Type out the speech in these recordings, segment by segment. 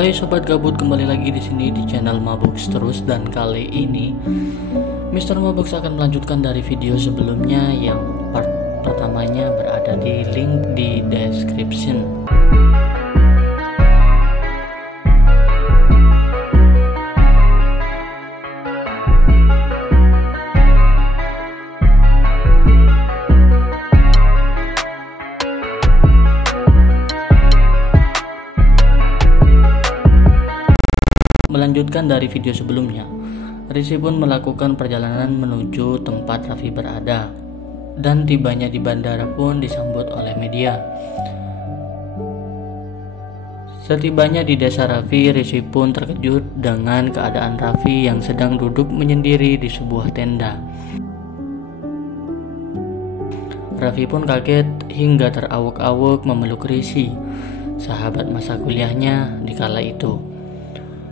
Hai sobat gabut, kembali lagi di sini di channel Mabox terus, dan kali ini Mr. Mabox akan melanjutkan dari video sebelumnya yang part pertamanya berada di link di description. Melanjutkan dari video sebelumnya, Rizky pun melakukan perjalanan menuju tempat Raffi berada, dan tibanya di bandara pun disambut oleh media. Setibanya di desa Raffi, Rizky pun terkejut dengan keadaan Raffi yang sedang duduk menyendiri di sebuah tenda. Raffi pun kaget hingga terawuk-awuk memeluk Rizky, sahabat masa kuliahnya di kala itu.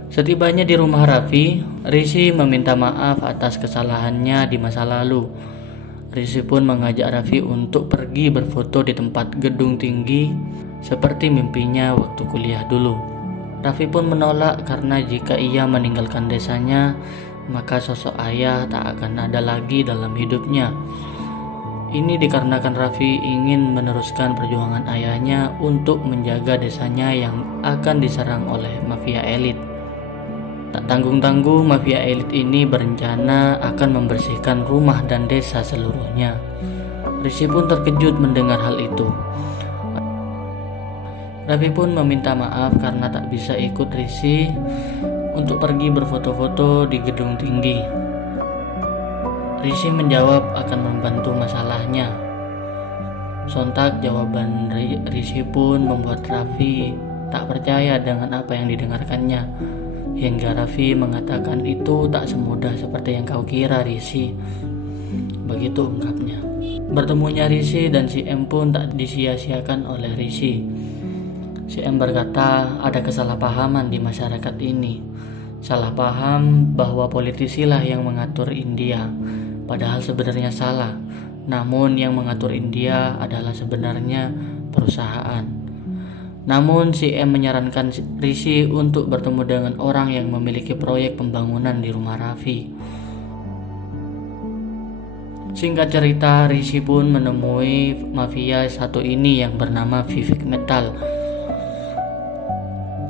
Setibanya di rumah Raffi, Rizky meminta maaf atas kesalahannya di masa lalu. Rizky pun mengajak Raffi untuk pergi berfoto di tempat gedung tinggi seperti mimpinya waktu kuliah dulu. Raffi pun menolak karena jika ia meninggalkan desanya, maka sosok ayah tak akan ada lagi dalam hidupnya. Ini dikarenakan Raffi ingin meneruskan perjuangan ayahnya untuk menjaga desanya yang akan diserang oleh mafia elit. Tak tanggung-tanggung, mafia elit ini berencana akan membersihkan rumah dan desa seluruhnya. Rizky pun terkejut mendengar hal itu. Raffi pun meminta maaf karena tak bisa ikut Rizky untuk pergi berfoto-foto di gedung tinggi. Rizky menjawab akan membantu masalahnya. Sontak jawaban Rizky pun membuat Raffi tak percaya dengan apa yang didengarkannya. Hingga Raffi mengatakan itu tak semudah seperti yang kau kira, Rizky. Begitu ungkapnya. Bertemunya Rizky dan si M pun tak disia-siakan oleh Rizky. Si M berkata ada kesalahpahaman di masyarakat ini. Salah paham bahwa politisi lah yang mengatur India, padahal sebenarnya salah. Namun yang mengatur India adalah sebenarnya perusahaan. Namun si M menyarankan Rizky untuk bertemu dengan orang yang memiliki proyek pembangunan di rumah Raffi. Singkat cerita, Rizky pun menemui mafia satu ini yang bernama Vivek Metal.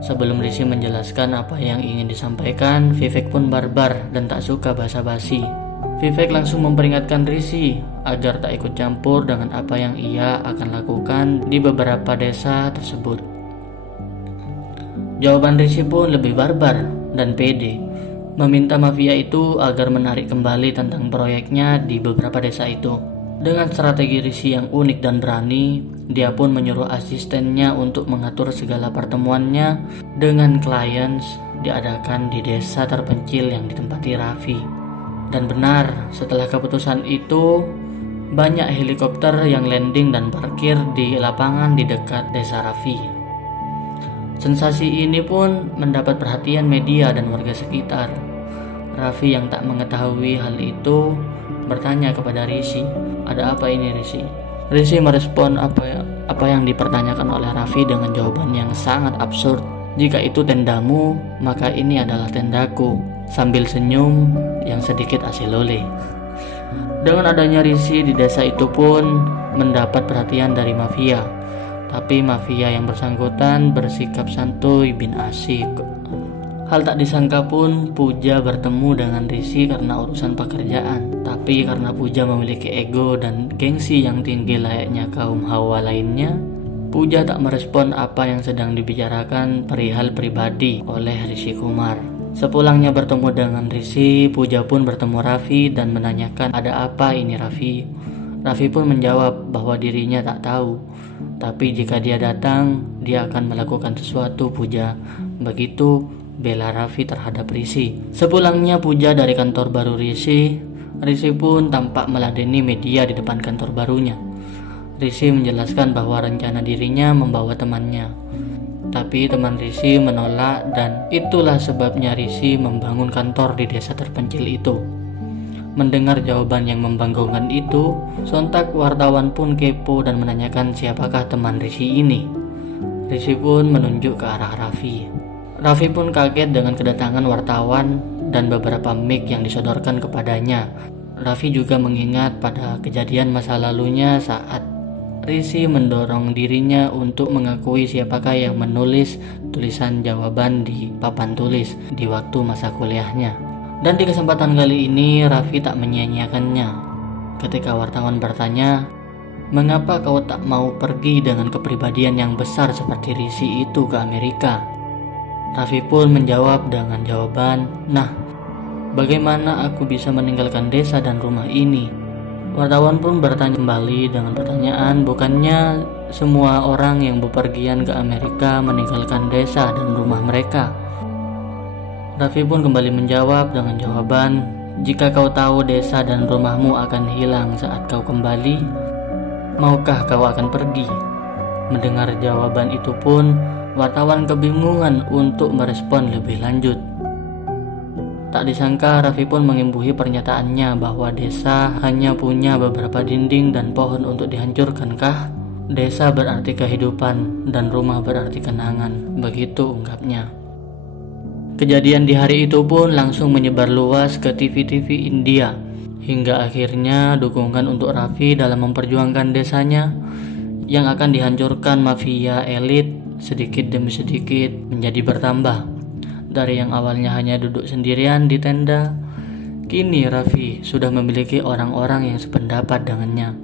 Sebelum Rizky menjelaskan apa yang ingin disampaikan, Vivek pun barbar dan tak suka basa-basi. Vivek langsung memperingatkan Rizky agar tak ikut campur dengan apa yang ia akan lakukan di beberapa desa tersebut. Jawaban Rizky pun lebih barbar dan pede, meminta mafia itu agar menarik kembali tentang proyeknya di beberapa desa itu. Dengan strategi Rizky yang unik dan berani, dia pun menyuruh asistennya untuk mengatur segala pertemuannya dengan klien diadakan di desa terpencil yang ditempati Raffi. Dan benar, setelah keputusan itu, banyak helikopter yang landing dan parkir di lapangan di dekat desa Raffi. Sensasi ini pun mendapat perhatian media dan warga sekitar. Raffi yang tak mengetahui hal itu bertanya kepada Rizky, "Ada apa ini, Rizky?" Rizky merespon apa yang dipertanyakan oleh Raffi dengan jawaban yang sangat absurd. "Jika itu tendamu, maka ini adalah tendaku," sambil senyum yang sedikit asilole. Dengan adanya Rizky di desa itu pun mendapat perhatian dari mafia, tapi mafia yang bersangkutan bersikap santuy bin asyik. Hal tak disangka pun Puja bertemu dengan Rizky karena urusan pekerjaan, tapi karena Puja memiliki ego dan gengsi yang tinggi layaknya kaum Hawa lainnya, Puja tak merespon apa yang sedang dibicarakan perihal pribadi oleh Rizky Kumar. Sepulangnya bertemu dengan Rizky, Puja pun bertemu Raffi dan menanyakan ada apa ini Raffi. Raffi pun menjawab bahwa dirinya tak tahu, tapi jika dia datang, dia akan melakukan sesuatu. Puja begitu bela Raffi terhadap Rizky. Sepulangnya Puja dari kantor baru Rizky pun tampak meladeni media di depan kantor barunya. Rizky menjelaskan bahwa rencana dirinya membawa temannya, tapi teman Rizky menolak, dan itulah sebabnya Rizky membangun kantor di desa terpencil itu. Mendengar jawaban yang membanggongkan itu, sontak wartawan pun kepo dan menanyakan siapakah teman Rizky ini. Rizky pun menunjuk ke arah Raffi. Raffi pun kaget dengan kedatangan wartawan dan beberapa mic yang disodorkan kepadanya. Raffi juga mengingat pada kejadian masa lalunya saat Rizky mendorong dirinya untuk mengakui siapakah yang menulis tulisan jawaban di papan tulis di waktu masa kuliahnya. Dan di kesempatan kali ini Raffi tak menyia-nyiakannya. Ketika wartawan bertanya, "Mengapa kau tak mau pergi dengan kepribadian yang besar seperti Rizky itu ke Amerika?" Raffi pun menjawab dengan jawaban, "Nah, bagaimana aku bisa meninggalkan desa dan rumah ini?" Wartawan pun bertanya kembali dengan pertanyaan, "Bukannya semua orang yang bepergian ke Amerika meninggalkan desa dan rumah mereka?" Raffi pun kembali menjawab dengan jawaban, "Jika kau tahu desa dan rumahmu akan hilang saat kau kembali, maukah kau akan pergi?" Mendengar jawaban itu pun, wartawan kebingungan untuk merespon lebih lanjut. Tak disangka Raffi pun mengimbuhi pernyataannya bahwa desa hanya punya beberapa dinding dan pohon untuk dihancurkankah? Desa berarti kehidupan dan rumah berarti kenangan, begitu ungkapnya. Kejadian di hari itu pun langsung menyebar luas ke TV-TV India, hingga akhirnya dukungan untuk Raffi dalam memperjuangkan desanya yang akan dihancurkan mafia elit sedikit demi sedikit menjadi bertambah. Dari yang awalnya hanya duduk sendirian di tenda, kini Raffi sudah memiliki orang-orang yang sependapat dengannya.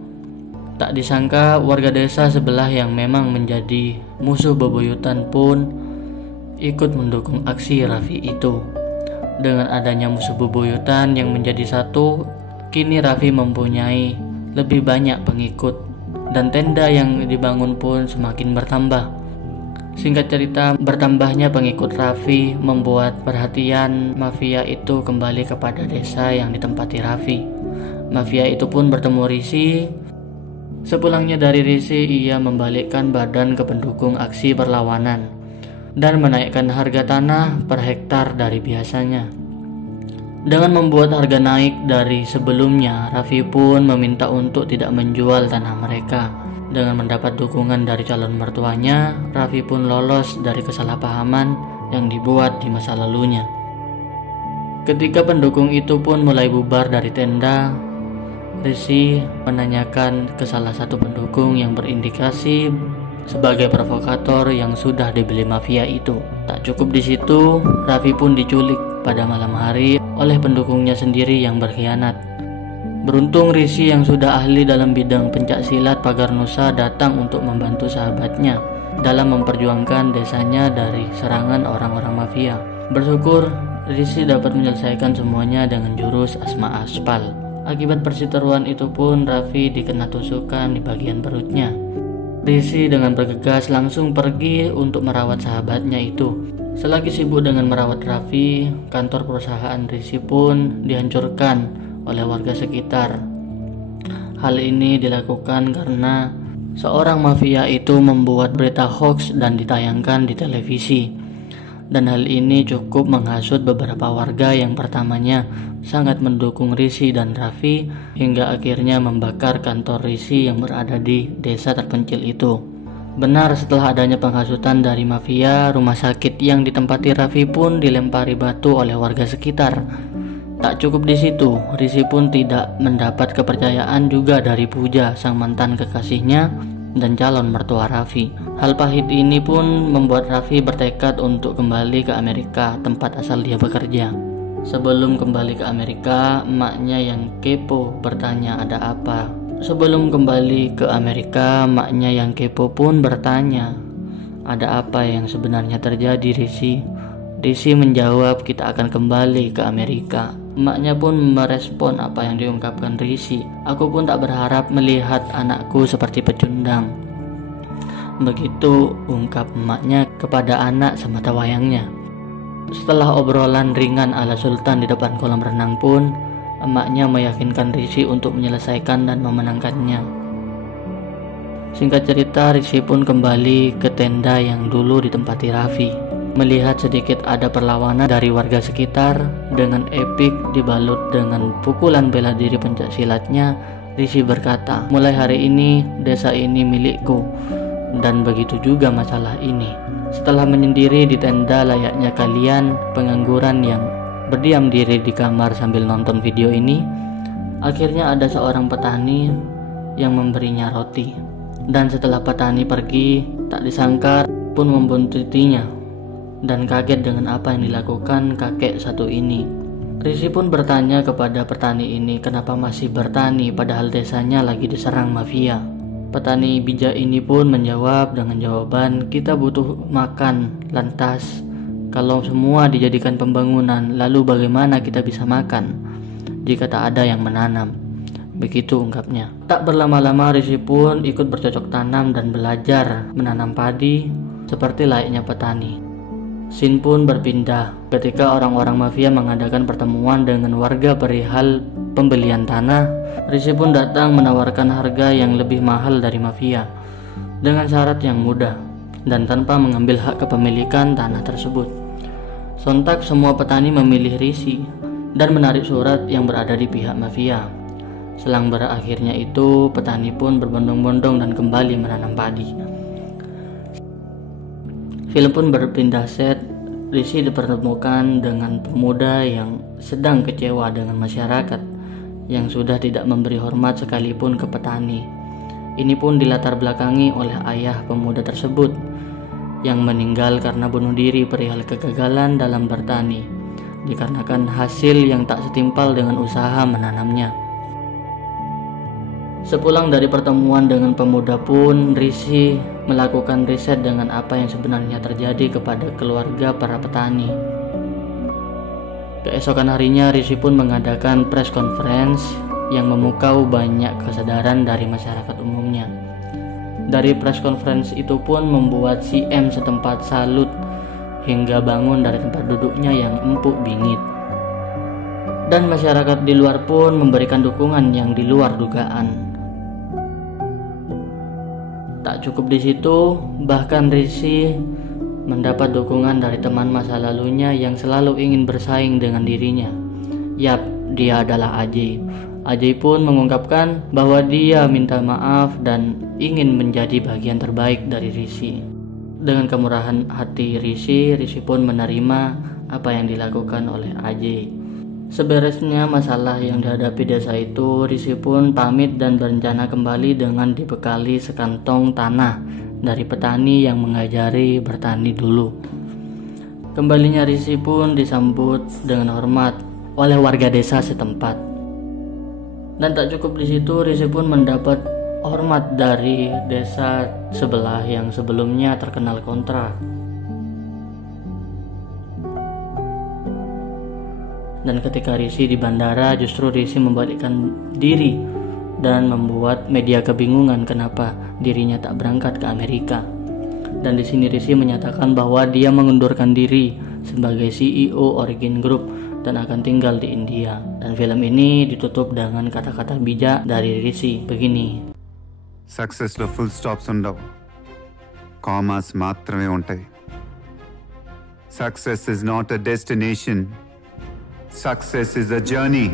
Tak disangka warga desa sebelah yang memang menjadi musuh bebuyutan pun ikut mendukung aksi Raffi itu. Dengan adanya musuh bebuyutan yang menjadi satu, kini Raffi mempunyai lebih banyak pengikut dan tenda yang dibangun pun semakin bertambah. Singkat cerita, bertambahnya pengikut Raffi membuat perhatian mafia itu kembali kepada desa yang ditempati Raffi. Mafia itu pun bertemu Rizky. Sepulangnya dari Rizky, ia membalikkan badan ke pendukung aksi perlawanan dan menaikkan harga tanah per hektar dari biasanya. Dengan membuat harga naik dari sebelumnya, Raffi pun meminta untuk tidak menjual tanah mereka. Dengan mendapat dukungan dari calon mertuanya, Raffi pun lolos dari kesalahpahaman yang dibuat di masa lalunya. Ketika pendukung itu pun mulai bubar dari tenda, Rizky menanyakan ke salah satu pendukung yang berindikasi sebagai provokator yang sudah dibeli mafia itu. Tak cukup di situ, Raffi pun diculik pada malam hari oleh pendukungnya sendiri yang berkhianat. Beruntung Rizky yang sudah ahli dalam bidang pencak silat pagar nusa datang untuk membantu sahabatnya dalam memperjuangkan desanya dari serangan orang-orang mafia. Bersyukur Rizky dapat menyelesaikan semuanya dengan jurus asma aspal. Akibat perseteruan itu pun Raffi dikena tusukan di bagian perutnya. Rizky dengan bergegas langsung pergi untuk merawat sahabatnya itu. Selagi sibuk dengan merawat Raffi, kantor perusahaan Rizky pun dihancurkan oleh warga sekitar. Hal ini dilakukan karena seorang mafia itu membuat berita hoax dan ditayangkan di televisi. Dan hal ini cukup menghasut beberapa warga yang pertamanya sangat mendukung Rizky dan Raffi hingga akhirnya membakar kantor Rizky yang berada di desa terpencil itu. Benar, setelah adanya penghasutan dari mafia, rumah sakit yang ditempati Raffi pun dilempari batu oleh warga sekitar. Tak cukup di situ, Rizky pun tidak mendapat kepercayaan juga dari Puja, sang mantan kekasihnya dan calon mertua Raffi. Hal pahit ini pun membuat Raffi bertekad untuk kembali ke Amerika, tempat asal dia bekerja. Sebelum kembali ke Amerika, emaknya yang kepo bertanya ada apa. Sebelum kembali ke Amerika, emaknya yang kepo pun bertanya, ada apa yang sebenarnya terjadi, Rizky? Rizky menjawab, kita akan kembali ke Amerika. Emaknya pun merespon apa yang diungkapkan Rizky. Aku pun tak berharap melihat anakku seperti pecundang. Begitu ungkap emaknya kepada anak semata wayangnya. Setelah obrolan ringan ala Sultan di depan kolam renang pun, emaknya meyakinkan Rizky untuk menyelesaikan dan memenangkannya. Singkat cerita, Rizky pun kembali ke tenda yang dulu ditempati Raffi. Melihat sedikit ada perlawanan dari warga sekitar dengan epik dibalut dengan pukulan bela diri pencak silatnya, Rizky berkata, mulai hari ini desa ini milikku dan begitu juga masalah ini. Setelah menyendiri di tenda layaknya kalian pengangguran yang berdiam diri di kamar sambil nonton video ini, akhirnya ada seorang petani yang memberinya roti. Dan setelah petani pergi, tak disangka pun membuntutinya dan kaget dengan apa yang dilakukan kakek satu ini. Risi pun bertanya kepada petani ini kenapa masih bertani padahal desanya lagi diserang mafia. Petani bijak ini pun menjawab dengan jawaban, kita butuh makan, lantas kalau semua dijadikan pembangunan, lalu bagaimana kita bisa makan jika tak ada yang menanam? Begitu ungkapnya. Tak berlama-lama Risi pun ikut bercocok tanam dan belajar menanam padi seperti layaknya petani. Scene pun berpindah ketika orang-orang mafia mengadakan pertemuan dengan warga perihal pembelian tanah. Risi pun datang menawarkan harga yang lebih mahal dari mafia dengan syarat yang mudah dan tanpa mengambil hak kepemilikan tanah tersebut. Sontak semua petani memilih Risi dan menarik surat yang berada di pihak mafia. Selang berakhirnya itu, petani pun berbondong-bondong dan kembali menanam padi. Film pun berpindah set. Risi dipertemukan dengan pemuda yang sedang kecewa dengan masyarakat yang sudah tidak memberi hormat sekalipun ke petani. Ini pun dilatar belakangi oleh ayah pemuda tersebut yang meninggal karena bunuh diri perihal kegagalan dalam bertani, dikarenakan hasil yang tak setimpal dengan usaha menanamnya. Sepulang dari pertemuan dengan pemuda pun, Risi melakukan riset dengan apa yang sebenarnya terjadi kepada keluarga para petani. Keesokan harinya, Risi pun mengadakan press conference yang memukau banyak kesadaran dari masyarakat umumnya. Dari press conference itu pun membuat si M setempat salut hingga bangun dari tempat duduknya yang empuk bingit. Dan masyarakat di luar pun memberikan dukungan yang di luar dugaan. Tak cukup di situ, bahkan Risi mendapat dukungan dari teman masa lalunya yang selalu ingin bersaing dengan dirinya. Yap, dia adalah Ajay. Ajay pun mengungkapkan bahwa dia minta maaf dan ingin menjadi bagian terbaik dari Risi. Dengan kemurahan hati Risi pun menerima apa yang dilakukan oleh Ajay. Seberesnya masalah yang dihadapi desa itu, Risi pun pamit dan berencana kembali dengan dibekali sekantong tanah dari petani yang mengajari bertani dulu. Kembalinya Risi pun disambut dengan hormat oleh warga desa setempat. Dan tak cukup di situ, Risi pun mendapat hormat dari desa sebelah yang sebelumnya terkenal kontra. Dan ketika Risi di bandara, justru Risi membalikkan diri dan membuat media kebingungan kenapa dirinya tak berangkat ke Amerika. Dan di sini Risi menyatakan bahwa dia mengundurkan diri sebagai CEO Origin Group dan akan tinggal di India. Dan film ini ditutup dengan kata-kata bijak dari Risi begini. Success lo full stops undau. Commas maatrame untai. Success is not a destination. Success is a journey.